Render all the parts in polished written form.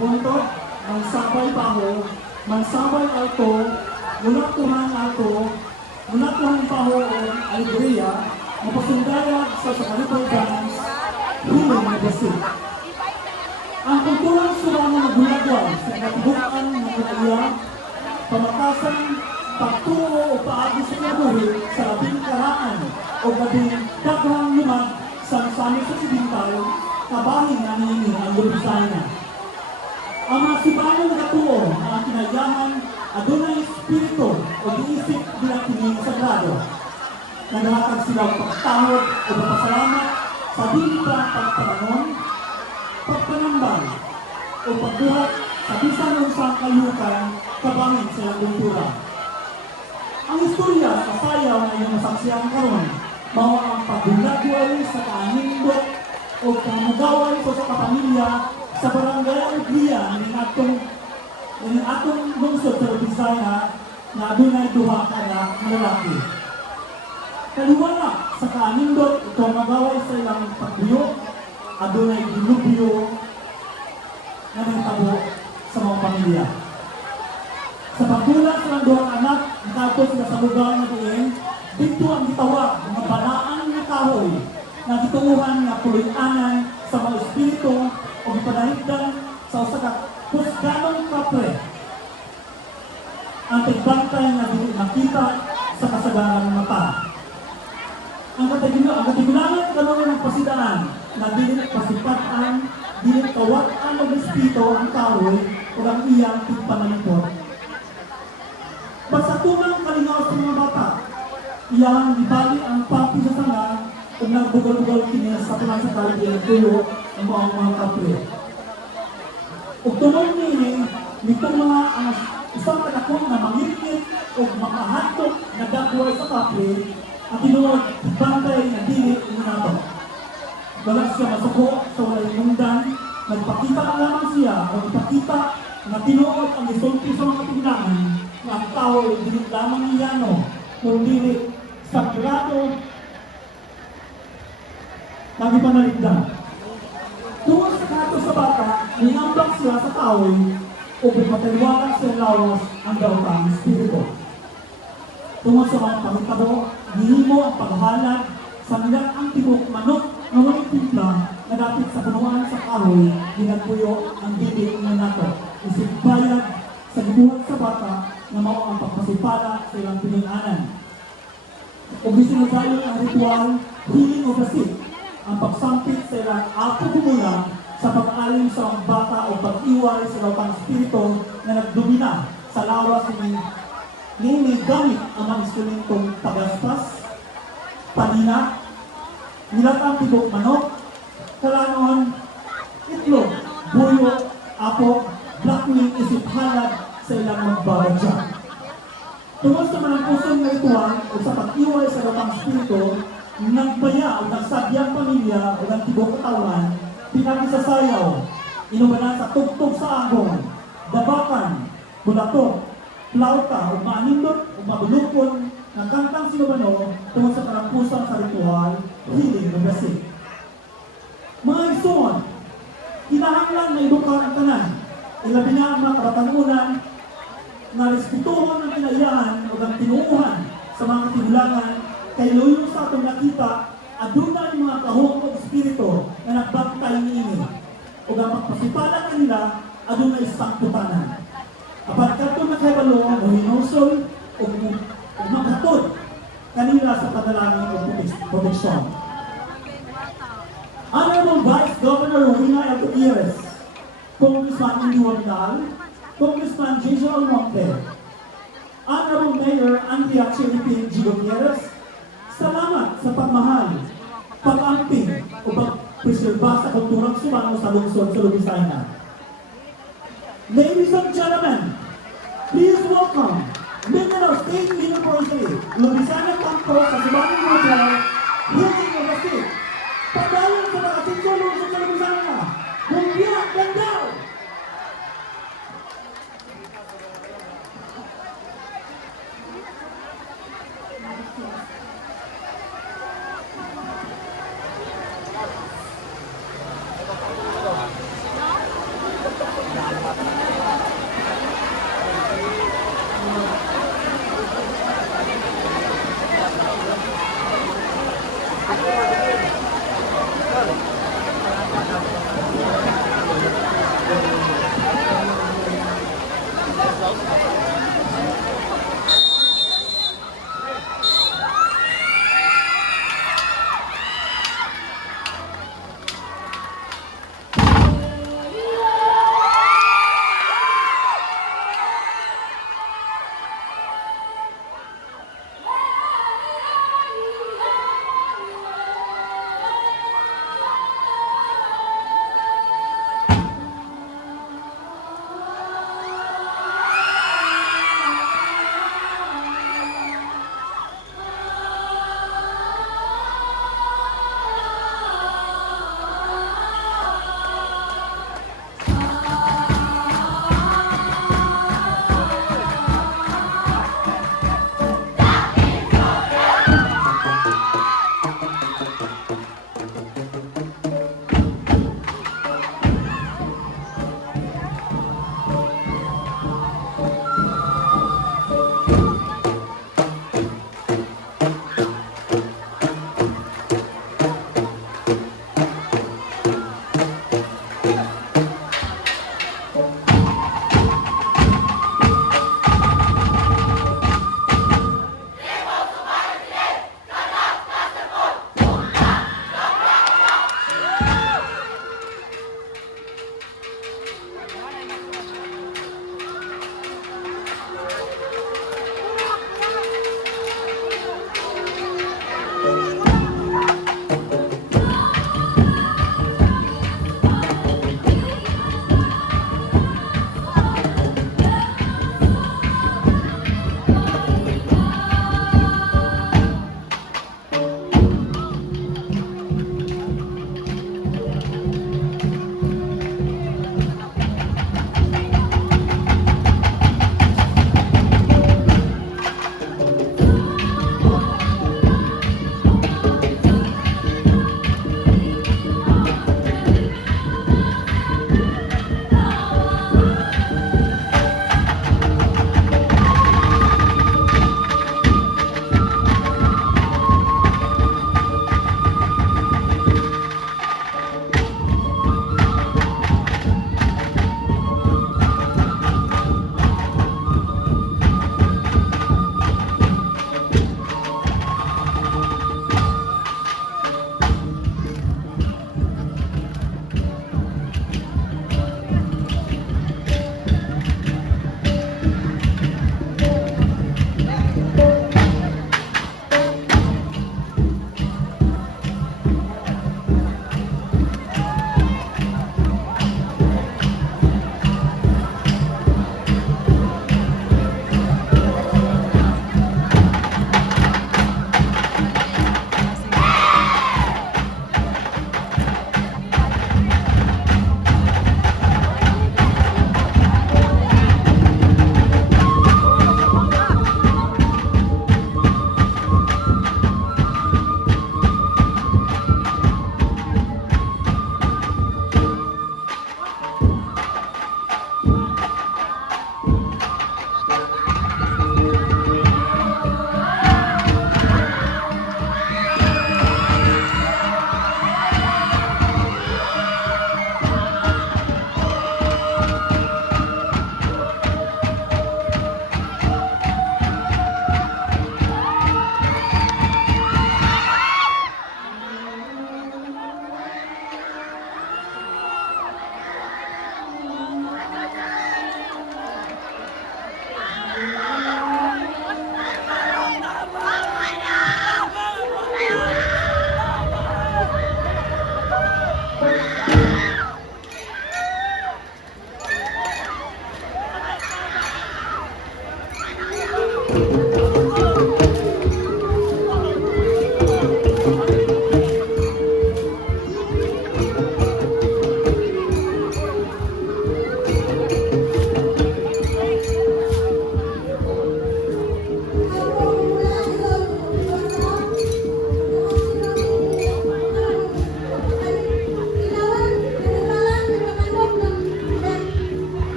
Puntot, mansabay baho, mansabay alto, mula turang alto, mula turang baho o alegria, mapasundayag sa sakalipay dance, hiling na basi. Ang kulturang sumama na gulagwal sa katibukan ng kinaiya, pamatasan, pagturo o paagi sa kinabuhi sa labing karaan o labing daghang lumag sa nasami sa sibintay, kabahin na nini ang lupisana. Ang mga sibayan na natuo na ang kinayahan adunay espiritu o diisip bilang tingin sagrado. Naghahatag sila ang pagtawad o pagpasalamat sa dili pa pagpananon, pagpanambal o pagbuhat sa bisan ng sa kalukan kabahin sa kultura. Ang istorya sa sayaw na iyong masaksiyan karon mao ang pagbulagway sa kaanindot o kamugaway sa kapamilya sa barangay Alegria ng atong lungsod sa Bisaya na adunay duha ka na lalaki. Kaliwala sa kaanindot o kamugaway sa ilang pagbuyo, adunay dilubyo na nagtabo sa mga pamilya. Sa pagbulat sa mga duwang anak, nakapos sila sa lugar na diin, dito ang gitawag mga balaan na kahoy na gituuhan na puluyanan sa mga espiritu o gipanahigdan sa usa kusganong kapre. Ang tigbantay na nakita sa kasaganang mata. Ang katigulangan kanunin ng pasidaan na dilit pasipatan, dilit kawataan ng espiritu ang kahoy o ang iyang tigpanalipot. Basta tunang kalingaw sa mga bata, iyang ibali ang papi sa sanga kung nagbugal-bugal kini sa tunang sa kalye ng tuyo ang mga kapre. Ug tunong nini, nitong mga isang kanakong na mangirikit o makahantok na dagway sa kapre, ang tinuod bantay na dili imunato. Balas siya masuko sa walay mundan, nagpakita na lamang siya o ipakita na tinuod ang isulti sa mga tignahan na ang tao ay dilit lamang iyano kung dilit sagrado nagipanalagdan. Tungkol sa kato sa bata, ninambak sila sa kahoy o pagpataliwanan sa lawas ang daotang espiritu. Tungkol sa mga pangitabo, nihimo ang paghalad sa hanggang ang tibok manok na walang timpla na dapit sa punuan sa kahoy, ginagpuyo ang bibig ng nato. Isip bayad sa gibuhat sa bata na mao ang pagpasipala sa ilang pinunganan. Kung bisinagayon ang ritual, healing of the sick, ang pagsampit sa ilang apo kumula sa pag-alim sa mga bata o pag-iway sa lawang espiritu na nagdumina sa lawas ni gamit ang mga instrumentong pagaspas, panina, nilatang tibok manok, kalanon, itlog, buyo, apo, blackwing, isip halad sa ilang magbabadya. Tungkol sa manangkusong na ritual o sa pag-iway sa lawang espiritu, nagbaya o nagsadyang pamilya o ng tibok katawan, pinagisasayaw, inumanan sa tugtog sa agong, dabakan, bulatok, flauta o maanindot o mabulukon ng kantang sinumano tungkol sa kalampusan sa ritual, healing ng gasik. Mga igsoon, kinahanglan na edukar ang tanan, ilabi na ang mga karatanunan na respetuhon ng kinaiyahan o ng tinuuhan sa mga katibulangan kay luyong sa atong nakita, aduna yung mga kahong o espiritu na nagbantay niini. O ang magpasipala kanila, aduna isang putanan. Apat kato nakahibalo o hinusol o maghatod kanila sa padalangin o proteksyon. Honorable Vice Governor Rowena L. Gutierrez, Congressman Indy Wagdal, Congressman J.J. Almonte, Honorable Mayor Andrea Cheripin G. Gutierrez, salamat sa pagmahal, pag-amping o pag-preserba sa kulturang sumano sa lungsod sa Lubisaina. Ladies and gentlemen, please welcome Mindanao State University, Lubisaina Campus sa Subaning Hotel, Healing of the Sick. Pagdayon sa nakasinso lungsod sa Lubisaina, Bumbia Gandao!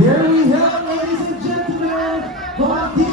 Here we have, ladies and gentlemen, from